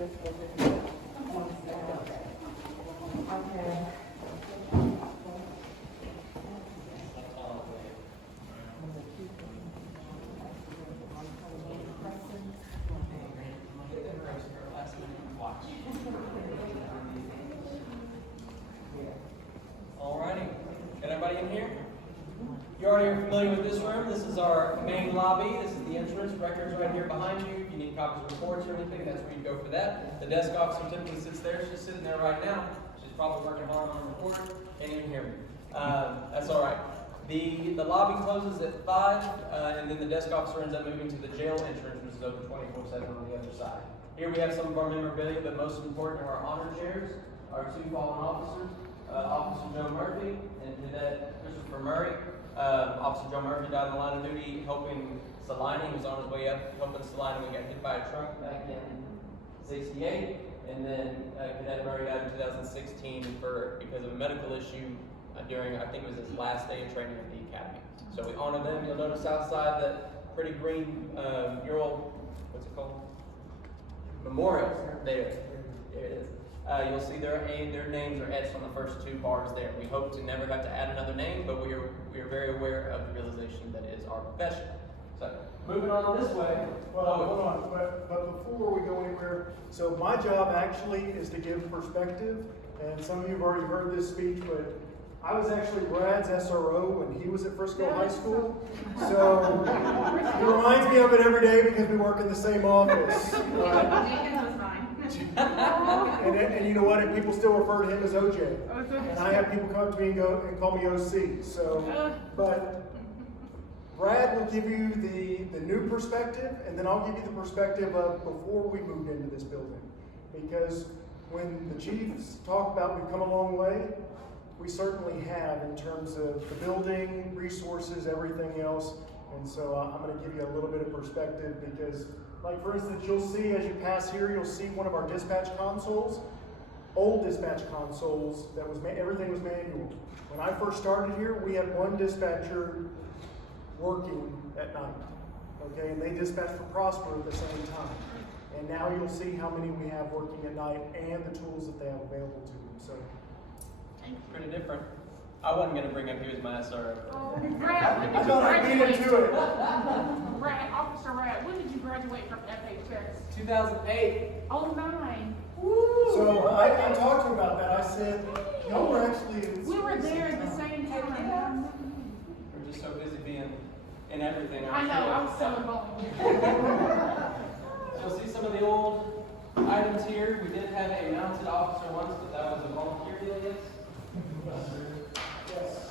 Okay. Alrighty, got everybody in here? You already are familiar with this room. This is our main lobby. This is the entrance. Records right here behind you. If you need copies of reports or anything, that's where you go for that. The desk officer typically sits there. She's sitting there right now. She's probably working hard on a report. Can't even hear me. That's all right. The lobby closes at 5, and then the desk officer ends up moving to the jail entrance, which is open 24/7 on the other side. Here we have some of our memorabilia, but most important are our honor chairs, our 2 fallen officers, Officer Joe Murphy and Cadet Christopher Murray. Officer Joe Murphy died in the line of duty helping Salina. He was on his way up helping Salina when he got hit by a truck back in '68. And then Cadet Murray died in 2016 because of a medical issue during, I think it was his last day of training at the academy. So we honor them. You'll notice outside that pretty green mural, what's it called? Memorial. There it is. You'll see their names are etched on the first 2 bars there. We hope to never have to add another name, but we are very aware of the realization that it is our profession. So, moving on this way. Well, hold on, but before we go anywhere, so my job actually is to give perspective, and some of you have already heard this speech, but I was actually Brad's SRO when he was at Frisco High School, so he reminds me of it every day because we work in the same office. And you know what? And people still refer to him as OJ. And I have people come to me and call me OC. So, but Brad will give you the new perspective, and then I'll give you the perspective of before we moved into this building. Because when the chiefs talk about we've come a long way, we certainly have in terms of the building, resources, everything else. And so I'm going to give you a little bit of perspective because, like for instance, you'll see as you pass here, you'll see one of our dispatch consoles, old dispatch consoles that was everything was manual. When I first started here, we had one dispatcher working at night, okay, and they dispatched for Prosper at the same time. And now you'll see how many we have working at night and the tools that they have available to them. So pretty different. I wasn't going to bring up you as my SRO. Brad, when did I you thought I'd get graduate? into it. Brad, Officer Brad, when did you graduate from FHS? 2008. Oh, 9. So I talked to him about that. I said, y'all were actually in We were there at the same time. We're just so busy being in everything. I know, I was so involved. You'll see some of the old items here. We did have a mounted officer once, but that was a volunteer deal, yes? Yes.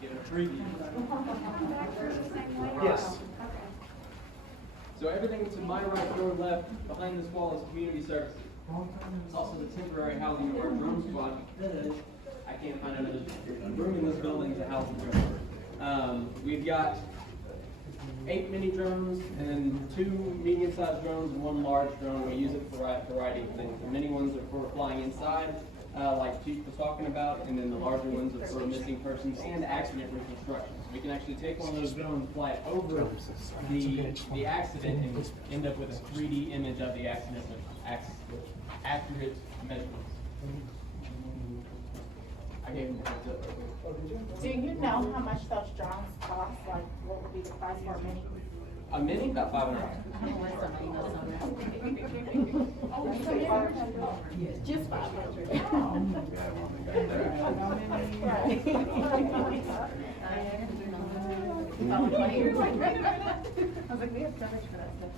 Give it a preview. Yes. So everything to my right, your left, behind this wall is community services. It's also the temporary housing of our drone squad because I can't find another room in this building to house the drone. We've got 8 mini drones and then 2 medium-sized drones and 1 large drone. We use it for a variety of things. The mini ones are for flying inside, like Chief was talking about, and then the larger ones are for missing persons and accident reconstruction. So we can actually take one of those drones, fly it over the accident, and end up with a 3D image of the accident with accurate measurements. I gave him the heads up. Do you know how much those drones cost? Like, what would be the price for a mini? A mini, about $500. Just 500. I was like, we have coverage for that stuff.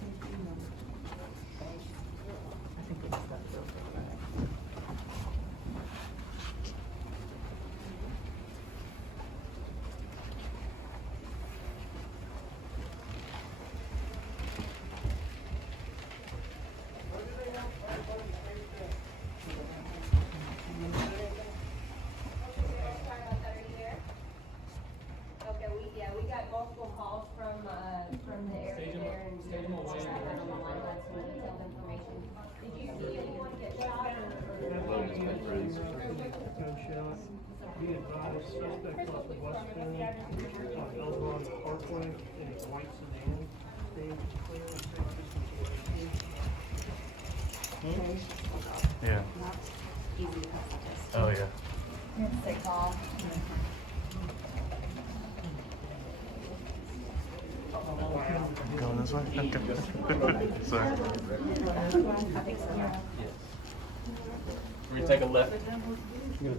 We got multiple Be advised, suspect left the bus stand, elbow on the parkway, and whites in the end. Stage clear, safety situation. Yeah. Oh yeah. Going this way? Okay. Sorry. We're gonna take a left. Yeah.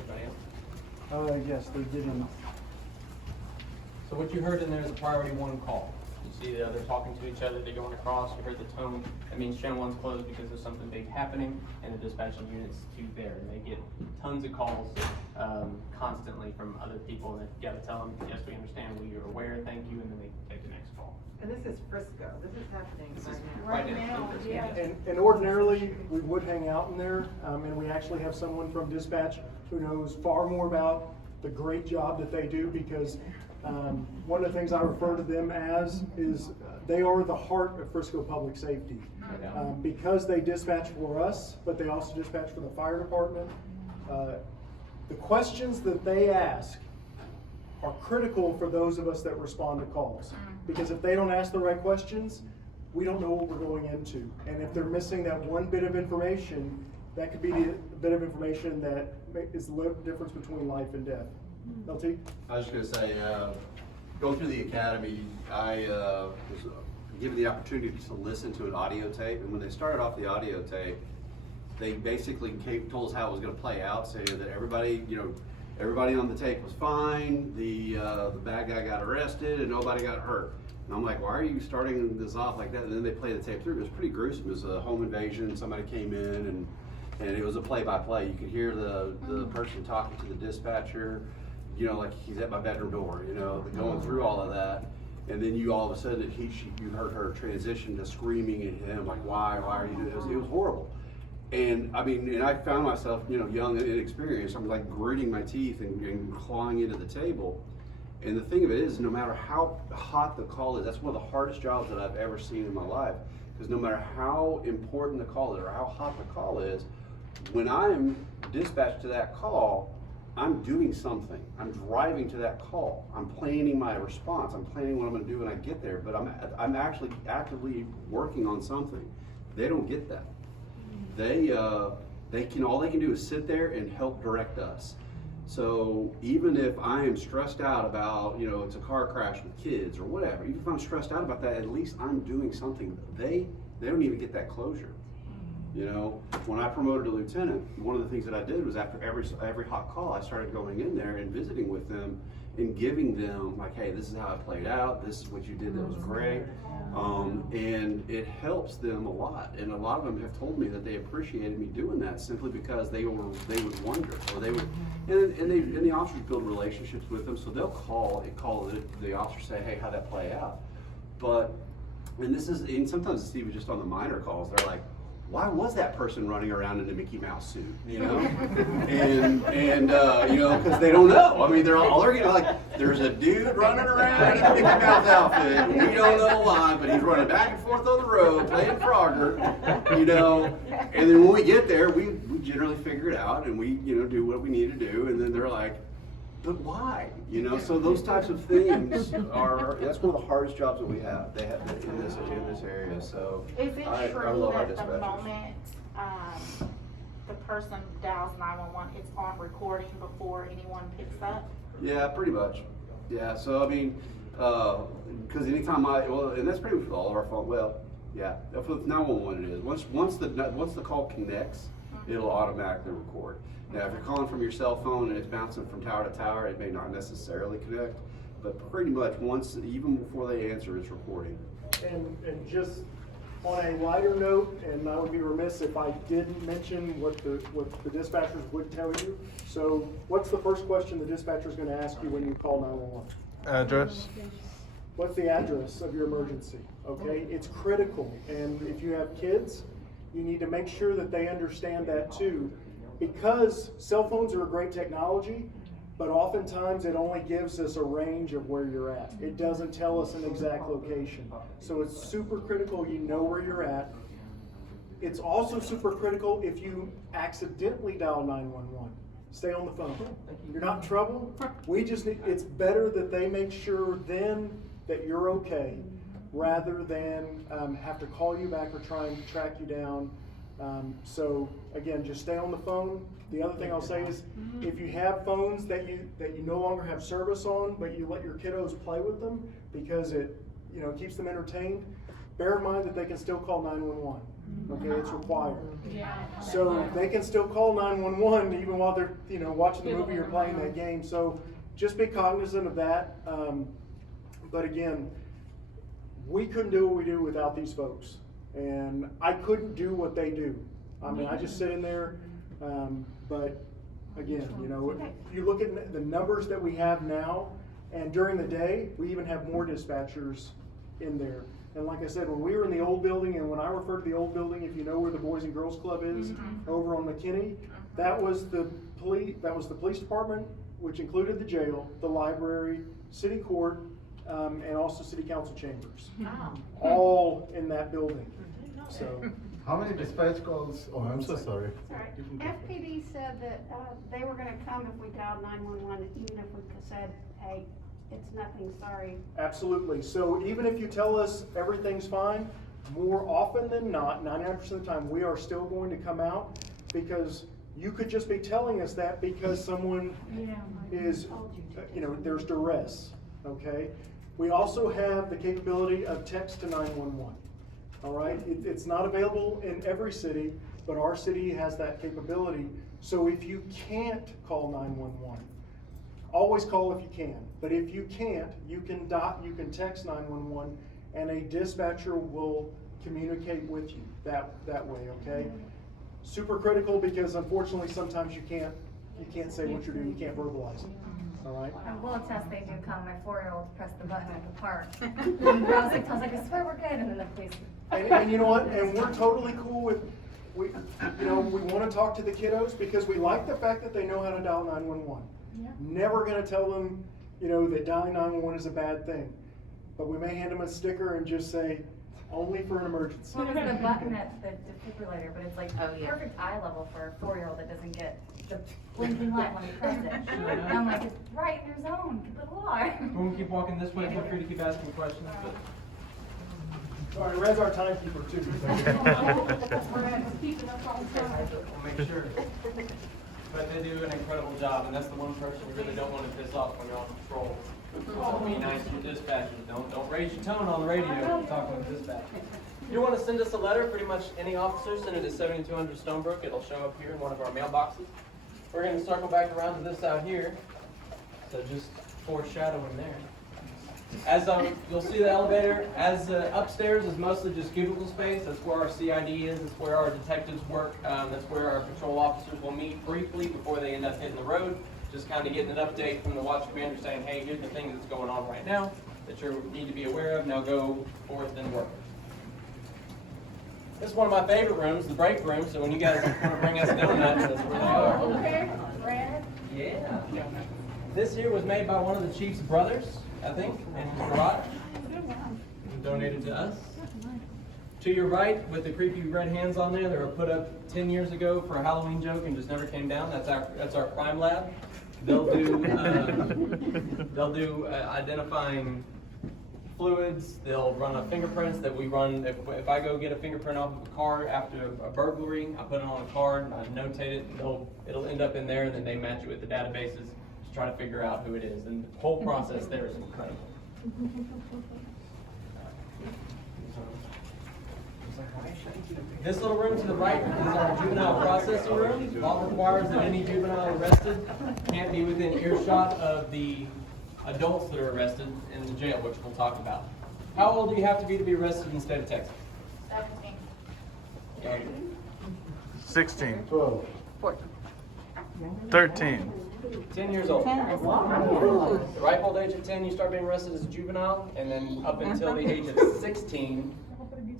Everybody else? Yes, they didn't. So what you heard in there is a priority 1 call. You see they're talking to each other, they're going across, you heard the tone. That means channel 1's closed because there's something big happening, and the dispatching unit's to there. And they get tons of calls constantly from other people, and they've got to tell them, yes, we understand, we are aware, thank you, and then they take the next call. And this is Frisco, this is happening This is right now. right now. yeah. And ordinarily, we would hang out in there, and we actually have someone from dispatch who knows far more about the great job that they do, because one of the things I refer to them as is they are the heart of Frisco Public Safety. Because they dispatch for us, but they also dispatch for the fire department. The questions that they ask are critical for those of us that respond to calls. Because if they don't ask the right questions, we don't know what we're going into. And if they're missing that one bit of information, that could be the bit of information that is the difference between life and death. LT? I was just gonna say, going through the academy, I was given the opportunity to listen to an audio tape, and when they started off the audio tape, they basically told us how it was gonna play out, saying that everybody, everybody on the tape was fine, the bad guy got arrested, and nobody got hurt. And I'm like, why are you starting this off like that? And then they played the tape through. It was pretty gruesome. It was a home invasion. Somebody came in, and it was a play-by-play. You could hear the person talking to the dispatcher, like he's at my bedroom door, going through all of that. And then you all of a sudden, you heard her transition to screaming at him, like, why are you doing this? It was horrible. And I mean, and I found myself, young and inexperienced. I'm like gritting my teeth and clawing into the table. And the thing of it is, no matter how hot the call is, that's one of the hardest jobs that I've ever seen in my life. Because no matter how important the call is or how hot the call is, when I'm dispatched to that call, I'm doing something. I'm driving to that call. I'm planning my response. I'm planning what I'm going to do when I get there. But I'm actually actively working on something. They don't get that. All they can do is sit there and help direct us. So even if I am stressed out about, it's a car crash with kids or whatever, even if I'm stressed out about that, at least I'm doing something. They don't even get that closure. When I promoted to lieutenant, one of the things that I did was after every hot call, I started going in there and visiting with them and giving them like, hey, this is how it played out. This is what you did that was great. And it helps them a lot. And a lot of them have told me that they appreciated me doing that simply because they would wonder, or they would, and the officers build relationships with them, so they'll call the officer, say, hey, how'd that play out? And sometimes it's even just on the minor calls, they're like, why was that person running around in a Mickey Mouse suit? And because they don't know. I mean, they're getting like, there's a dude running around in a Mickey Mouse outfit, and we don't know why, but he's running back and forth on the road playing Frogger, And then when we get there, we generally figure it out, and we do what we need to do, and then they're like, but why? So those types of things that's one of the hardest jobs that we have. They have in this area. So Is it I true love our that the dispatchers. moment the person dials 911, it's on recording before anyone picks up? Yeah, pretty much. Yeah, so I mean, because anytime and that's pretty much with all of our phone. Well, yeah, with 911 it is. Once the call connects, it'll automatically record. Now, if you're calling from your cell phone and it's bouncing from tower to tower, it may not necessarily connect, but pretty much even before they answer, it's recording. And just on a lighter note, and I would be remiss if I didn't mention what the dispatchers would tell you. So what's the first question the dispatcher is going to ask you when you call 911? Address. What's the address of your emergency? Okay, it's critical. And if you have kids, you need to make sure that they understand that too. Because cell phones are a great technology, but oftentimes it only gives us a range of where you're at. It doesn't tell us an exact location. So it's super critical you know where you're at. It's also super critical if you accidentally dial 911. Stay on the phone. You're not in trouble. We just need, it's better that they make sure then that you're okay, rather than have to call you back or try and track you down. So again, just stay on the phone. The other thing I'll say is, if you have phones that you no longer have service on, but you let your kiddos play with them because it keeps them entertained, bear in mind that they can still call 911. Okay, it's required. Yeah. So they can still call 911 even while they're watching the movie or playing that game. So just be cognizant of that. But again, we couldn't do what we do without these folks, and I couldn't do what they do. I mean, I just sit in there. But again, if you look at the numbers that we have now, and during the day, we even have more dispatchers in there. And like I said, when we were in the old building, and when I refer to the old building, if you know where the Boys and Girls Club is, over on McKinney, that was the police department, which included the jail, the library, city court, and also city council chambers. All in that building. So. How many dispatch calls? Oh, I'm so sorry. Sorry. FPD said that they were gonna come if we dialed 911, even if we said, hey, it's nothing, sorry. Absolutely. So even if you tell us everything's fine, more often than not, 99% of the time, we are still going to come out, because you could just be telling us that because someone is, there's duress, okay? We also have the capability of text to 911. All right, it's not available in every city, but our city has that capability. So if you can't call 911, always call if you can. But if you can't, you can text 911, and a dispatcher will communicate with you that way. Okay, super critical, because unfortunately sometimes you can't say what you're doing. You can't verbalize it. All right. Well, a test they do come. My 4-year-old pressed the button at the park. I was like, I swear we're good, and then the police. And you know what? And we're totally cool with, we want to talk to the kiddos because we like the fact that they know how to dial 911. Yeah. Never going to tell them, that dialing 911 is a bad thing. But we may hand them a sticker and just say, only for an emergency. Well, there's the button at the defibrillator, but it's like perfect eye level for a 4-year-old that doesn't get the blinking light when he presses it. And I'm like, it's right in your zone. Good lord. We'll keep walking this way. Feel free to keep asking questions. But Sorry, Red's our timekeeper too. we'll make sure. But they do an incredible job, and that's the one person you really don't want to piss off when you're on patrol. So be nice to your dispatchers. Don't raise your tone on the radio talking with dispatch. If you want to send us a letter, pretty much any officer, send it to 7200 Stonebrook. It'll show up here in one of our mailboxes. We're going to circle back around to this out here. So just foreshadowing there. As you'll see the elevator, as upstairs is mostly just cubicle space. That's where our CID is. That's where our detectives work. That's where our patrol officers will meet briefly before they end up hitting the road. Just kind of getting an update from the watch commander saying, hey, here's the thing that's going on right now that you need to be aware of. Now go forth and work. This is one of my favorite rooms, the break room. So when you guys want to bring us donuts, that's where they are. Okay, Brad. Yeah. This here was made by one of the chief's brothers, I think, in his garage. Donated to us. To your right, with the creepy red hands on there, they were put up 10 years ago for a Halloween joke and just never came down. That's our crime lab. They'll do identifying fluids. They'll run fingerprints that we run. If I go get a fingerprint off of a car after a burglary, I put it on a card and I notate it. And it'll end up in there, and then they match it with the databases to try to figure out who it is. And the whole process there is incredible. This little room to the right is our juvenile processing room. Law requires that any juvenile arrested can't be within earshot of the adults that are arrested in the jail, which we'll talk about. How old do you have to be arrested in the state of Texas? 17. Okay. 16. 12. 13. 10 years old. The ripe old age of 10, you start being arrested as a juvenile, and then up until the age of 16,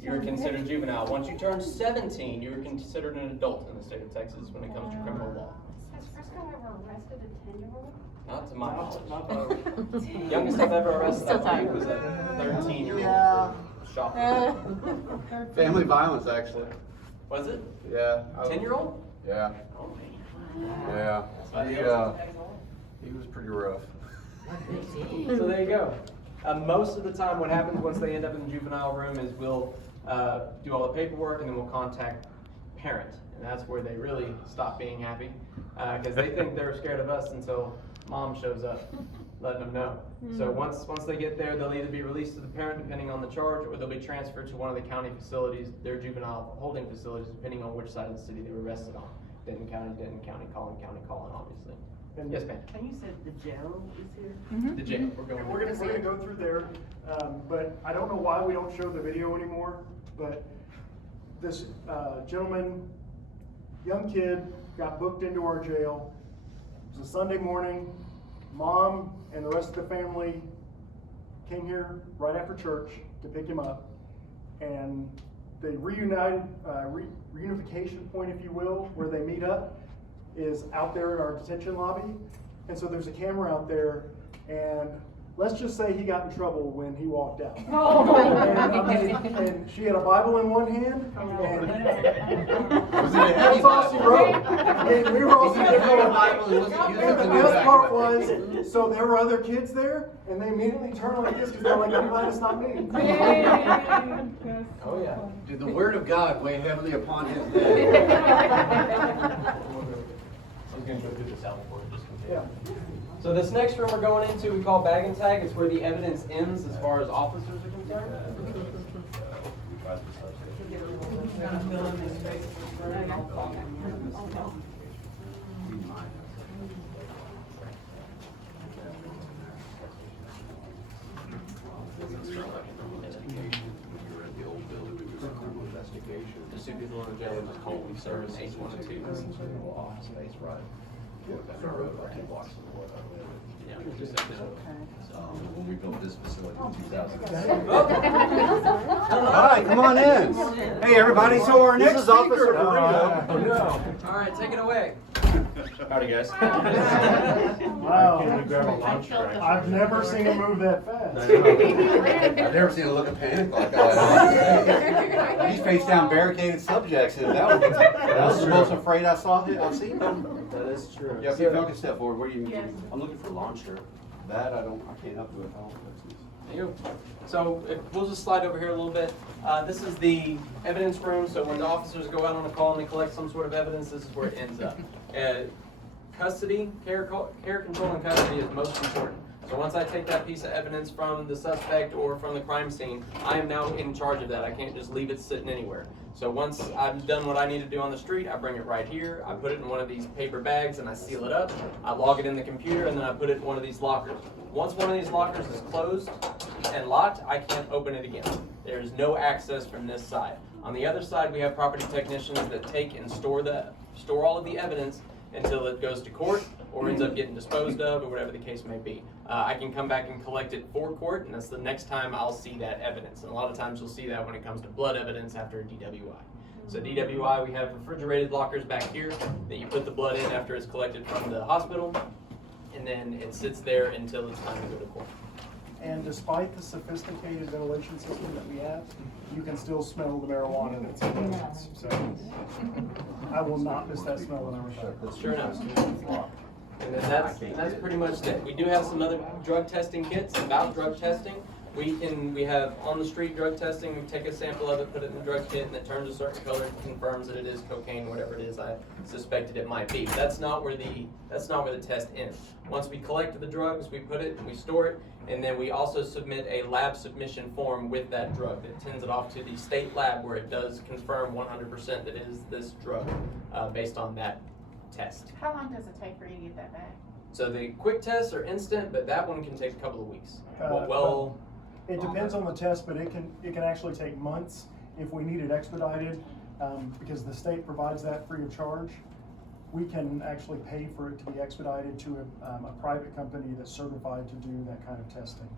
you're considered juvenile. Once you turn 17, you're considered an adult in the state of Texas when it comes to criminal law. Has Frisco ever arrested a 10-year-old? Not to my knowledge. Not by Youngest I've ever arrested, Still I believe, time. was a 13-year-old. Yeah. Shocker. Family violence, actually. Was it? Yeah. 10-year-old? Yeah. Oh, man. Yeah. He was pretty rough. So there you go. Most of the time, what happens once they end up in the juvenile room is we'll do all the paperwork and then we'll contact parent. And that's where they really stop being happy because they think they're scared of us until mom shows up, letting them know. So once they get there, they'll either be released to the parent depending on the charge, or they'll be transferred to one of the county facilities, their juvenile holding facilities, depending on which side of the city they were arrested on. Denton County, Collin, obviously. And- Yes, ma'am. And you said the jail is here? The jail. We're going. We're gonna go through there, but I don't know why we don't show the video anymore, but this gentleman, young kid, got booked into our jail. It was a Sunday morning. Mom and the rest of the family came here right after church to pick him up, and the reunification point, if you will, where they meet up, is out there in our detention lobby. And so there's a camera out there, and let's just say he got in trouble when he walked out. And she had a Bible in one hand, and Was it a heavy that's all she Bible? wrote. And we were all sitting there Bible and going, wasn't used and to the do best that. part was, so there were other kids there, and they immediately turned like this, because they're like, I'm glad it's not me. Oh yeah. Did the word of God weigh heavily upon his head? I was going to go through this out for you just in case. Yeah. So this next room we're going into, we call bag and tag. It's where the evidence ends as far as officers are concerned. Just two people in the jail just holding service, H1 and 2. Office space, right? Yeah, just like that. We built this facility in 2000. Hi, come on in. Hey, everybody. So our next speaker. All right, take it away. Howdy, guys. Wow. Can we grab a lunch break? I've never seen him move that fast. I've never seen a look of panic like that. He's face down barricaded subjects, and that was the most afraid I've seen him. That is true. Yeah, if you can step forward, where do you? I'm looking for launcher. That I can't help you with. There you go. So we'll just slide over here a little bit. This is the evidence room. So when the officers go out on a call and they collect some sort of evidence, this is where it ends up. Custody, care, control, and custody is most important. So once I take that piece of evidence from the suspect or from the crime scene, I am now in charge of that. I can't just leave it sitting anywhere. So once I've done what I need to do on the street, I bring it right here. I put it in one of these paper bags and I seal it up. I log it in the computer and then I put it in one of these lockers. Once one of these lockers is closed and locked, I can't open it again. There's no access from this side. On the other side, we have property technicians that take and store all of the evidence until it goes to court or ends up getting disposed of or whatever the case may be. I can come back and collect it for court, and that's the next time I'll see that evidence. And a lot of times you'll see that when it comes to blood evidence after a DWI. So DWI, we have refrigerated lockers back here that you put the blood in after it's collected from the hospital, and then it sits there until it's time to go to court. And despite the sophisticated ventilation system that we have, you can still smell the marijuana that's in the evidence. So I will not miss that smell when I retire. Sure enough. And then that's pretty much it. We do have some other drug testing kits about drug testing. We have on the street drug testing. We take a sample of it, put it in the drug kit, and it turns a certain color and confirms that it is cocaine, whatever it is I suspected it might be. That's not where the test ends. Once we collect the drugs, we put it and we store it, and then we also submit a lab submission form with that drug that sends it off to the state lab where it does confirm 100% that it is this drug based on that test. How long does it take for you to get that back? So the quick tests are instant, but that one can take a couple of weeks. It depends on the test, but it can actually take months if we need it expedited, because the state provides that free of charge. We can actually pay for it to be expedited to a private company that's certified to do that kind of testing.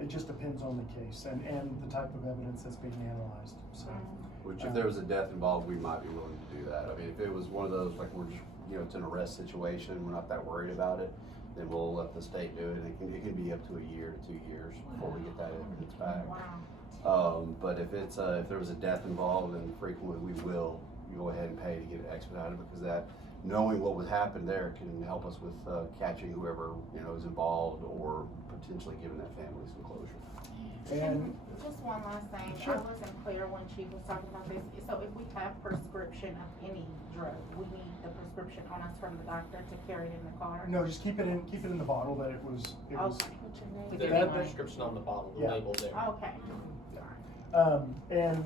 It just depends on the case and the type of evidence that's being analyzed. So, Which, if there was a death involved, we might be willing to do that. I mean, if it was one of those, like we're you know, it's an arrest situation, we're not that worried about it, then we'll let the state do it. It can be up to a year to 2 years before we get that evidence back. But if it's if there was a death involved, then frequently we will go ahead and pay to get it expedited, because that, knowing what would happen there can help us with catching whoever, you know, is involved, or potentially giving that family some closure. And Just one last thing, Sure. I wasn't clear when she was talking about this, so if we have prescription of any drug, we need the prescription on us from the doctor to carry it in the car? no, just keep it in the bottle that it was. Okay. There's That- a prescription on the bottle, the Yeah. label there. Okay. And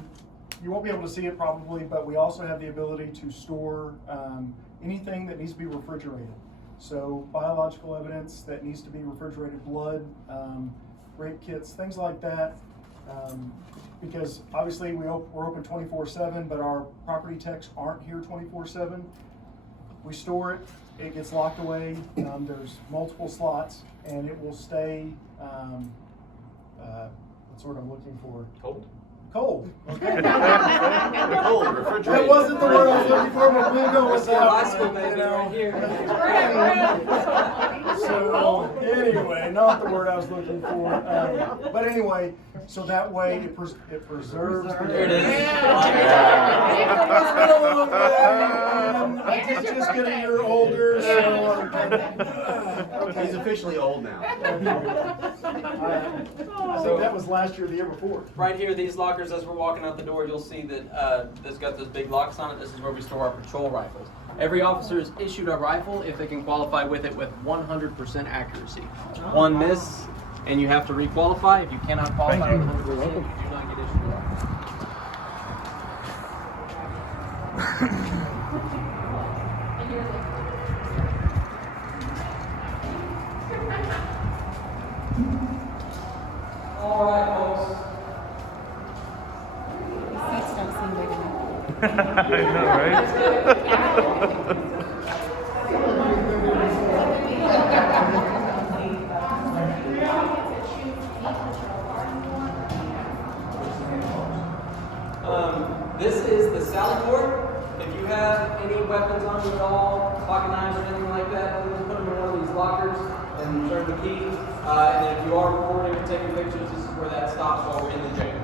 you won't be able to see it probably, but we also have the ability to store anything that needs to be refrigerated. So biological evidence that needs to be refrigerated, blood, rape kits, things like that. Because obviously we're open 24/7, but our property techs aren't here 24/7. We store it, it gets locked away, there's multiple slots, and it will stay, what's the word I'm looking for? Cold? Cold. Okay. Cold, refrigerated. That wasn't the word I was looking for, but we'll go with Let's go high that school one, baby you know. right here. So anyway, not the word I was looking for. But anyway, so that way it preserves. There it is. It's been a little bit. I'm just getting a year older, so. He's officially old now. I think that was last year, or the year before. Right here, these lockers, as we're walking out the door, you'll see that this got those big locks on it. This is where we store our patrol rifles. Every officer is issued a rifle if they can qualify with it with 100% accuracy. One miss, and you have to requalify. If you cannot qualify with 100%, you do not get issued a rifle. All right, folks. Seats don't seem big enough. I know, right? This is the sally port. If you have any weapons on you at all, pocket knives or anything like that, please put them in one of these lockers and turn the key. And then if you are recording or taking pictures, this is where that stops while we're in the jail.